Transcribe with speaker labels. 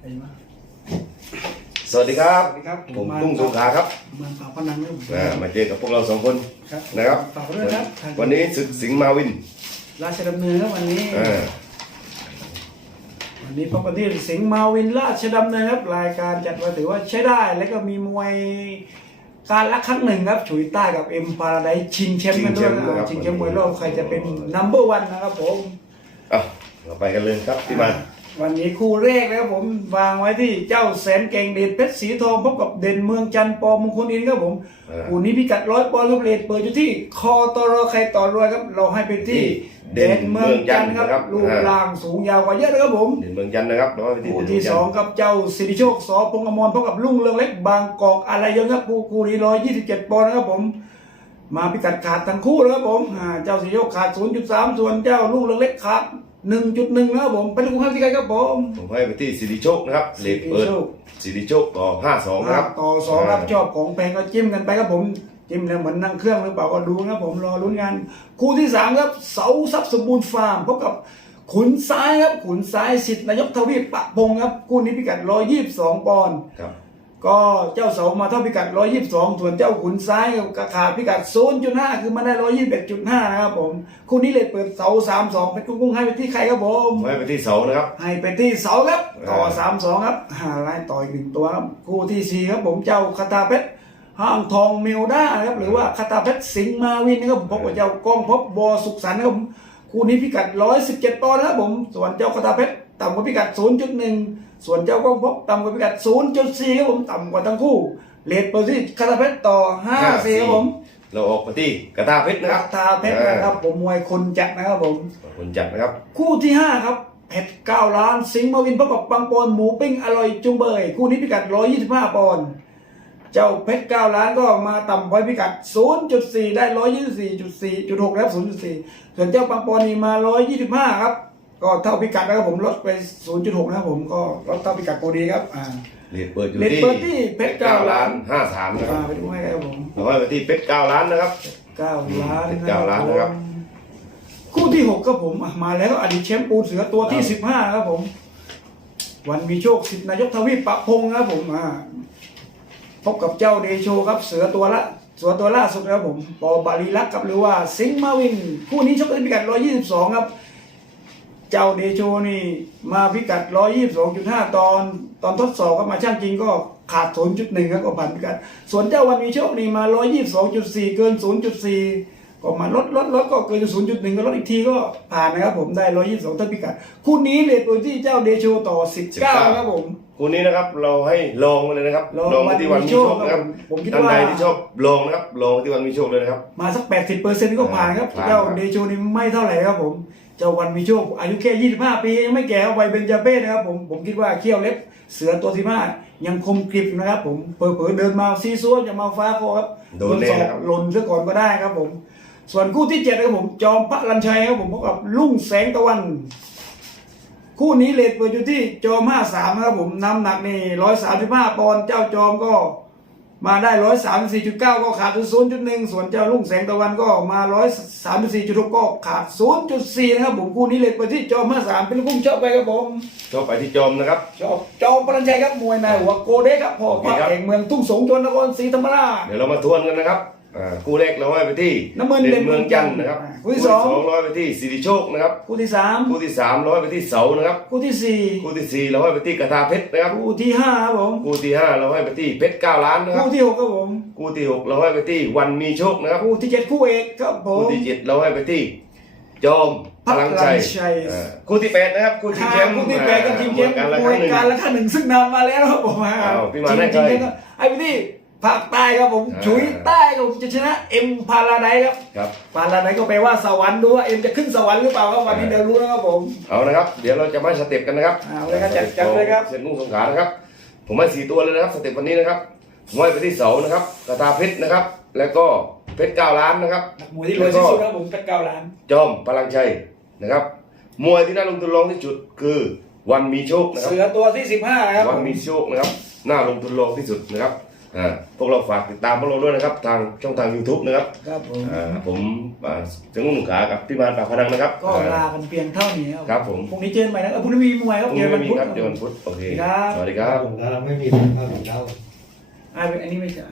Speaker 1: ไอ้มา
Speaker 2: สวัสดีครับ
Speaker 1: สวัสดีครับ
Speaker 2: ผมกุ้งสงขลาครับ
Speaker 1: เมืองปากพนังครับ
Speaker 2: อ่ามาเจอกับพวกเราสองคน
Speaker 1: ครับ
Speaker 2: นะครับ
Speaker 1: ฝากไว้ด้วยครับทาง
Speaker 2: วันนี้ศึกสิงห์มาวิน
Speaker 1: ราชดำเนินครับวันนี้
Speaker 2: อ่า
Speaker 1: วันนี้พบกันที่สิงห์มาวินราชดำเนินครับรายการจัดมาถือว่าใช้ได้แล้วก็มีมวยการละครั้งหนึ่งครับฉุยใต้กับเอ็มพาราไดชิงแชมป์กันด้วยนะครับชิงแชมป์มวยโลกใครจะเป็นนัมเบอร์วันนะครับผม
Speaker 2: อะเราไปกันเลยครับพี่มา
Speaker 1: วันนี้คู่แรกนะครับผมวางไว้ที่เจ้าแสนเก่งเด่นเพชรสีทองพบกับเด่นเมืองจันทร์ปอมงคลอินทร์ครับผม
Speaker 2: อ่า
Speaker 1: คู่นี้พิกัดร้อยปอนด์ลูกเลดเปิดอยู่ที่คอตรใครต่อรวยครับ เราให้ไปที่
Speaker 2: เด่
Speaker 1: เด่
Speaker 2: น
Speaker 1: นเมืองจันทร์ครับ
Speaker 2: เมืองจันทร์นะครับ
Speaker 1: รูปร่างสูงยาวกว่าเยอะนะครับผม
Speaker 2: เด่นเมืองจันทร์นะครับเราไปที่
Speaker 1: คู่
Speaker 2: เด่นเมื
Speaker 1: ที่
Speaker 2: องจั
Speaker 1: ส
Speaker 2: น
Speaker 1: อง
Speaker 2: ทร์
Speaker 1: กับเจ้าสิริโชคสอพงษ์อมรพบกับลุงเรืองเล็กบางกอกอะไรยังครับคู่คู่นี้ร้อยยี่สิบเจ็ดปอนด์นะครับผม มาพิกัดขาดทั้งคู่นะครับผมอ่าเจ้าสิริโชคขาด0.3ส่วนเจ้าลุงเรืองเล็กขาด 1.1นะครับผมเป็นคู่ให้ที่ใครครับผม
Speaker 2: ผมให้ไปที่สิริโชคนะครับเลดเปิด
Speaker 1: สิริโชค
Speaker 2: สิริโชคต่อห้าสองนะครับ
Speaker 1: ต่อสองรับชอบของแพงก็จิ้มกันไปครับผมจิ้มแล้วเหมือนนั่งเครื่องหรือเปล่าก็ดูนะครับผมรอลุ้นกันคู่ที่สามครับเสาทรัพย์สมบูรณ์ฟาร์มพบกับขุนซ้ายครับขุนซ้ายสิทธิ์นายกทวีปปะพงศ์ครับคู่นี้พิกัด122ปอนด์
Speaker 2: ครับ
Speaker 1: ก็เจ้าเสามาเท่าพิกัด 122ส่วนเจ้าขุนซ้ายก็ขาดพิกัด0.5 คือมาได้ 121.5 นะครับผม คู่นี้เลยเปิดเสา 32 เป็นกุ้งๆให้ไปที่ใครครับผม
Speaker 2: ผมให้ไปที่เสานะครับ
Speaker 1: ให้ไปที่เสาครับ ต่อ
Speaker 2: อ่า
Speaker 1: สามสองครับหาไล่ต่ออีกหนึ่งตัวครับ คู่ที่สี่ครับผมเจ้าคาตาเพชรห้างทองเมลด้านะครับ หรือว่าคาตาเพชรสิงห์มาวินนะครับผมพบกับเจ้ากล้องพบบอสุขสันต์นะครับผมคู่นี้พิกัด 117ปอนด์นะครับผม ส่วนเจ้าคาตาเพชร ต่ำกว่าพิกัด 0.1 ส่วนเจ้ากล้องพบต่ำกว่าพิกัด 0.4ครับผมต่ำกว่าทั้งคู่เลทเปอร์ซิคาตาเพชรต่อ 5 4ครับผม
Speaker 2: เราออกไปที่กระตาเพชรนะค
Speaker 1: คา
Speaker 2: รับ
Speaker 1: ตาเพชรนะครับผมมวยคนจัดนะครับผม
Speaker 2: คนจัดนะครับ
Speaker 1: คู่ที่ 5 ครับเพชร9ล้าน สิงห์มาวินพบกับปังปอนหมูปิ้งอร่อยจุงเบย คู่นี้พิกัด 125 ปอนด์เจ้าเพชร9ล้านก็มาต่ำไว้พิกัด 0.4 ได้ 124.4.6ครับ0.4 ส่วนเจ้าปังปอนนี่มา 125 ครับ ก็เท่าพิกัดนะครับผมลดไป 0.6 นะครับผมก็ลดเท่าพิกัดโปรดีครับอ่า
Speaker 2: เลดเปิดอยู่
Speaker 1: เลท
Speaker 2: ที่
Speaker 1: เปิดที่เพชรเก้าล้าน
Speaker 2: ห้าสามนะค
Speaker 1: อ่า
Speaker 2: รับ
Speaker 1: ไปดูให้ครับผม
Speaker 2: เราให้ไปที่เพชรเก้าล้านนะครับ
Speaker 1: 9ล้าน
Speaker 2: เพชรเก้าล้านนะครับ
Speaker 1: คู่ที่ 6 ครับผมอะมาแล้วอดีตแชมป์ปูเสือตัวที่ 15 ครับผม วันมีโชคสิทธินายกทวีปปะพงศ์ครับผมอ่าพบกับเจ้าเดโชครับเสือตัวละเสือตัวล่าสุดครับผมปอบาลีลักษ์กับหรือว่าสิงห์มาวิน คู่นี้ชกกันพิกัด 122 ครับ เจ้าเดโชนี่มาพิกัด 122.5 ตอนตอนทดสอบก็มาช่างจริงก็ขาด 0.1ครับก็ผ่านพิกัด ส่วนเจ้าวันมีโชคนี่มา 122.4 เกิน 0.4 ก็มาลดลดลดก็เกิน 0.1 ก็ลดอีกทีก็ผ่านนะครับผมได้ 122เท่าพิกัด คู่นี้เลทโดยที่เจ้าเดโชต่อ 19ครับผม
Speaker 2: คู่นี้นะครับเราให้ลองมาเลยนะครับ
Speaker 1: ลอง
Speaker 2: ลองไปที่วันมีโชคนะครับ
Speaker 1: ผมคิด
Speaker 2: ท่าน
Speaker 1: ว่า
Speaker 2: ใดที่ชอบลองนะครับลองไปที่วันมีโชคเลยนะครับ
Speaker 1: มาสัก 80%ก็ผ่านครับ
Speaker 2: ผ่าน
Speaker 1: เจ้า
Speaker 2: ครับ
Speaker 1: เดโชนี่ไม่เท่าไหร่ครับผม เจ้าวันมีโชคอายุแค่25ปียังไม่แก่ครับวัยเบญจเพศนะครับผมผมคิดว่าเขี้ยวเล็บเสือตัวที่ายังคมกริบนะครับ ผมเผลอๆเดินมาซีซัวจะมาฟ้าคอครับ
Speaker 2: โดนแน่
Speaker 1: สอบ
Speaker 2: ครับ
Speaker 1: หล่นซะก่อนก็ได้ครับผม ส่วนคู่ที่เจ็ดนะครับผมจอมพระลันชัยครับผมพบกับลุ่งแสงตะวัน คู่นี้เลทเปิดอยู่ที่จอม53นะครับผมน้ำหนักนี่135ปอนด์เจ้าจอมก็ มาได้134.9ก็ขาดถึง0.1ส่วนเจ้าลุ่งแสงตะวันก็มา134.6ก็ขาด0.4นะครับผมคู่นี้เลทเปิดที่จอม53เป็นกุ้งชอบไปครับผม
Speaker 2: ชอบไปที่จอมนะครับ
Speaker 1: ชอบจอมพลันชัยครับมวยนายหัวโกเด้ครับพ่อ
Speaker 2: โอเค
Speaker 1: พระ
Speaker 2: ครับ
Speaker 1: แห่งเมืองทุ่งสงจนนครศรีธรรมราช
Speaker 2: เดี๋ยวเรามาทวนกันนะครับ อ่าคู่แรกเราให้ไปที่
Speaker 1: น้ำเงิน
Speaker 2: เด่นเมืองจันทร์นะครับ
Speaker 1: คู่ที่สอง
Speaker 2: เราให้ไปที่สิริโชคนะครับ
Speaker 1: คู่ที่สาม
Speaker 2: คู่ที่สามเราให้ไปที่เสานะครับ
Speaker 1: คู่ที่สี่
Speaker 2: คู่ที่สี่เราให้ไปที่กระทาเพชรนะครับ
Speaker 1: คู่ที่ห้าครับผม
Speaker 2: คู่ที่ห้าเราให้ไปที่เพชรเก้าล้านนะครับ
Speaker 1: คู่ที่หกครับผม
Speaker 2: คู่ที่หกเราให้ไปที่วันมีโชคนะครับ
Speaker 1: คู่ที่เจ็ดคู่เอกครับผม
Speaker 2: คู่ที่เจ็ดเราให้ไปที่จอมพลังชัย
Speaker 1: พลังชัย
Speaker 2: อ่าคู่ที่แปดนะครับคู่ชิงแชมป์
Speaker 1: คู่ที่แปดกับทีมแชมป์
Speaker 2: การละ
Speaker 1: ม
Speaker 2: ค
Speaker 1: วย
Speaker 2: รั้งหนึ่ง
Speaker 1: การละครั้งหนึ่งซึ่งนานมาแล้วครับผมฮะ
Speaker 2: อ้าวพี่มาได้
Speaker 1: จริง
Speaker 2: ใคร
Speaker 1: ๆก็ไอ้พี่ที่ ภาคใต้ครับผม
Speaker 2: อ่า
Speaker 1: ฉุยใต้ครับผมจะชนะเอ็มพาราไดครับ
Speaker 2: ครับ
Speaker 1: พาราไดก็แปลว่าสวรรค์ดูว่าเอ็มจะขึ้นสวรรค์หรือเปล่าครับวันนี้เดี๋ยวรู้นะครับผม
Speaker 2: เอานะครับ เดี๋ยวเราจะมาสเต็ปกันนะครับ
Speaker 1: เอาเลยครับจัดจัดเลยครับ
Speaker 2: เส้นนุ่งสงขลานะครับ ผมให้สี่ตัวเลยนะครับ สเต็ปวันนี้นะครับผมให้ไปที่เสานะครับกระตาเพชรนะครับ แล้วก็เพชรเก้าล้านนะครับ
Speaker 1: มวยที่รวยที่สุดครับผมเป็นเก้าล้าน
Speaker 2: จอมพลังชัยนะครับ มวยที่น่าลงทุนรองที่สุดคือวันมีโชคนะครับ
Speaker 1: เสือตัวที่สิบห้าครับ
Speaker 2: วันมีโชคนะครับ น่าลงทุนรองที่สุดนะครับ อ่าพวกเราฝากติดตามพวกเราด้วยนะครับ ทางช่องทาง YouTube นะครับ
Speaker 1: ครับผม
Speaker 2: อ่าผมอ่าเสียงหนุ่มขากับพี่มานปากพนังนะครับ
Speaker 1: ก็ลากันเพียงเท่านี้
Speaker 2: ครับผม
Speaker 1: พรุ่งนี้เจอกันใหม่นะเออพรุ่งนี้มีมวย
Speaker 2: พ
Speaker 1: ครับ
Speaker 2: รุ่ง
Speaker 1: เจ
Speaker 2: นี้
Speaker 1: อกั
Speaker 2: ไม่
Speaker 1: น
Speaker 2: มี
Speaker 1: พุธ
Speaker 2: ครับเดี๋ยววันพุธโอเค
Speaker 1: ครับ
Speaker 2: สวัสดีครับ
Speaker 3: ผมแล้วเราไม่มีข้าวถึงเช้า
Speaker 1: อ่าอันนี้ไม่ใช่